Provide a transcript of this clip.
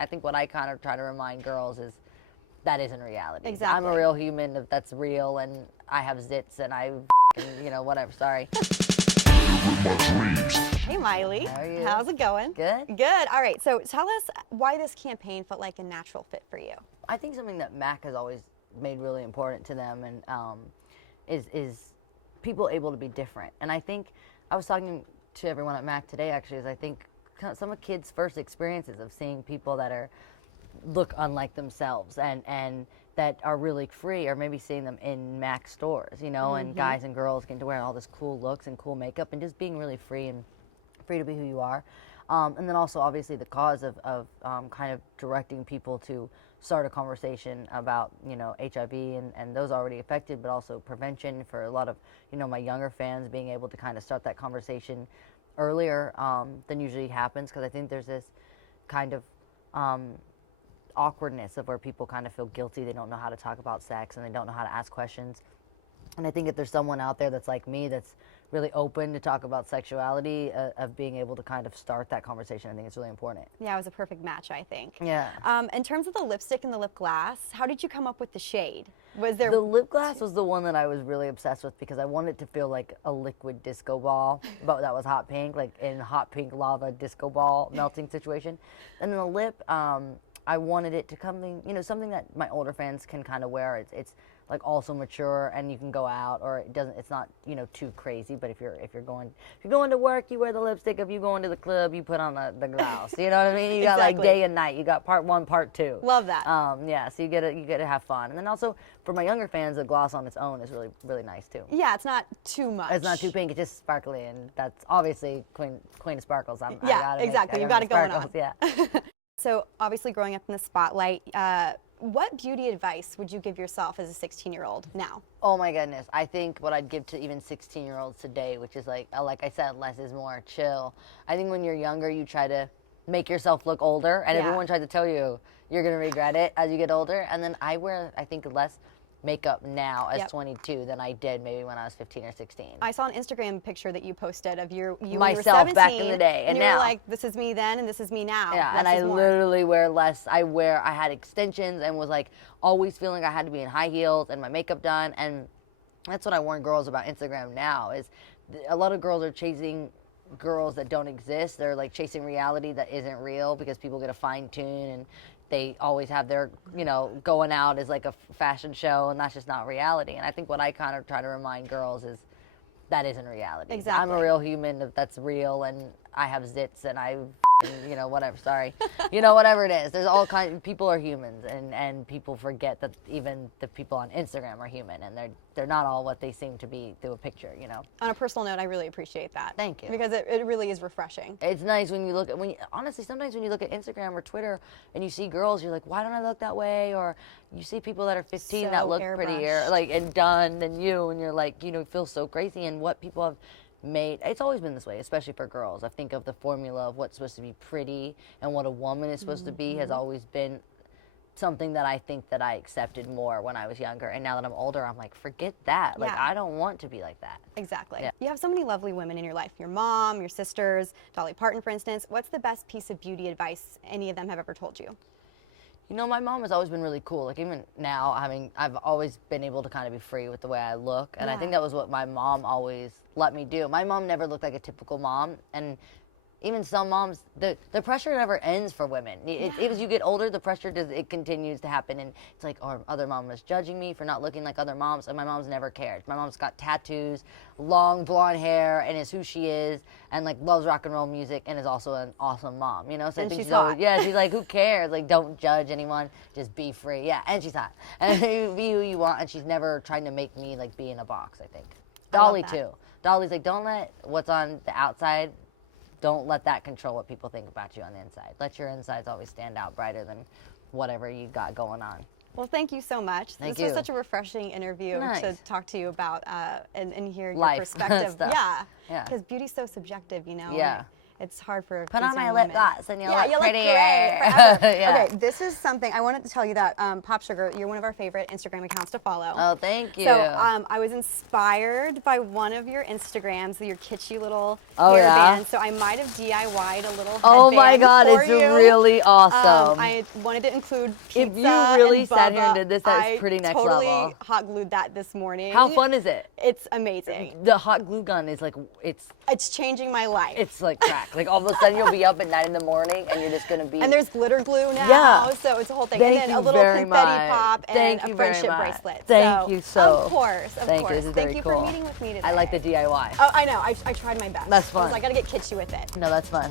I think what I kind of try to remind girls is that isn't reality. Exactly. I'm a real human that's real, and I have zits, and I, whatever. Sorry. Hey, Miley. How are you? How's it going? Good. Good. All right. So tell us why this campaign felt like a natural fit for you. I think something that Mac has always made really important to them, and is people able to be different. And I think I was talking to everyone at Mac today, actually, is I think some of kids' first experiences of seeing people that look unlike themselves and that are really free, or maybe seeing them in Mac stores, and guys and girls getting to wear all this cool looks and cool makeup and just being really free to be who you are. And then also obviously the cause of kind of directing people to start a conversation about, HIV and those already affected, but also prevention for a lot of, my younger fans, being able to kind of start that conversation earlier than usually happens, because I think there's this kind of awkwardness of where people kind of feel guilty. They don't know how to talk about sex, and they don't know how to ask questions. And I think if there's someone out there that's like me, that's really open to talk about sexuality, of being able to kind of start that conversation, I think it's really important. Yeah, it was a perfect match, I think. Yeah. In terms of the lipstick and the lip gloss, how did you come up with the shade? Was there The lip gloss was the one that I was really obsessed with, because I wanted it to feel like a liquid disco ball, but that was hot pink, like in hot pink lava disco ball melting situation. And then the lip, I wanted it to come, something that my older fans can kind of wear. It's like also mature, and you can go out, or it's not too crazy. But if you're going to work, you wear the lipstick. If you go into the club, you put on the gloss. You know what I mean? You got Exactly. like day and night. You got part 1, part 2. Love that. Yeah. So you get to have fun, and then also for my younger fans, the gloss on its own is really, really nice too. Yeah, it's not too much. It's not too pink. It's just sparkly, and that's obviously Queen of Sparkles. Exactly. You got it going on. Yeah. So obviously growing up in the spotlight, what beauty advice would you give yourself as a 16-year-old now? Oh my goodness. I think what I'd give to even 16-year-olds today, which is like I said, less is more, chill. I think when you're younger, you try to make yourself look older, and everyone tries to tell you you're going to regret it as you get older. And then I wear, I think, less makeup now as 22 than I did maybe when I was 15 or 16. I saw an Instagram picture that you posted of you when Myself you were 17, back in the day, and you now were like, this is me then and this is me now. Yeah, Less and I is more. literally wear less. I had extensions and was like always feeling I had to be in high heels and my makeup done. And that's what I warn girls about Instagram now, is a lot of girls are chasing girls that don't exist. They're like chasing reality that isn't real, because people get a fine tune, and they always have their, going out as like a fashion show, and that's just not reality. And I think what I kind of try to remind girls is that isn't reality. Exactly. I'm a real human that's real, and I have zits, and I, whatever, sorry. Whatever it is. There's all kinds of, people are humans, and people forget that even the people on Instagram are human, and they're not all what they seem to be through a picture, On a personal note, I really appreciate that. Thank you. Because it really is refreshing. It's nice when you look at, honestly, sometimes when you look at Instagram or Twitter and you see girls, you're like, why don't I look that way? Or you see people that are 15 So that look airbrushed. prettier, like, and done than you, and you're like, feel so crazy. And what people have made, it's always been this way, especially for girls. I think of the formula of what's supposed to be pretty and what a woman is supposed to be has always been something that I think that I accepted more when I was younger. And now that I'm older, I'm like, forget that. Like, Yeah. I don't want to be like that. Exactly. Yeah. You have so many lovely women in your life. Your mom, your sisters, Dolly Parton, for instance. What's the best piece of beauty advice any of them have ever told you? My mom has always been really cool. Like, even now, I've always been able to kind of be free with the way I look. And I think that was what my mom always let me do. My mom never looked like a typical mom. And even some moms, the pressure never ends for women. As you get older, the pressure it continues to happen. And it's like, oh, other mom is judging me for not looking like other moms. And my mom's never cared. My mom's got tattoos, long blonde hair, and is who she is, and like loves rock and roll music, and is also an awesome mom. So I And think she's hot. yeah, she's like, who cares? Like, don't judge anyone, just be free. Yeah, and she's hot, and be who you want. And she's never trying to make me like be in a box. I think Dolly too. Dolly's like, don't let what's on the outside. Don't let that control what people think about you on the inside. Let your insides always stand out brighter than whatever you got going on. Well, thank you so much. Thank this was you. such a refreshing interview Nice. to talk to you about and hear your Life perspective. stuff. Yeah, Yeah. because beauty's so subjective, Yeah. It's hard for Put these on my young lip women. gloss and you'll look you prettier. look great forever. Yeah. Okay, this is something I wanted to tell you that Pop Sugar, you're one of our favorite Instagram accounts to follow. Oh, thank you. So I was inspired by one of your Instagrams, your kitschy little Oh, yeah? hairband. So I might have DIY'd a little Oh my headband God, for it's you. really awesome. I wanted to include pizza If you really and sat here and Bubba. did this, that is I pretty next totally level. hot glued that this morning. How fun is it? It's amazing. The hot glue gun is like, It's changing my life. it's like crack. Like all of a sudden you'll be up at 9 in the morning and you're just gonna be. And there's glitter glue now, Yeah. so it's a whole thing. Thank and then you a little very confetti much. pop and Thank a you very friendship much. bracelet. Thank you so. Of course, of Thank you. course. This is Thank very you cool. for meeting with me today. I like the DIY. Oh, I know. I tried my best. That's fun. I was like, I gotta get kitschy with it. No, that's fun.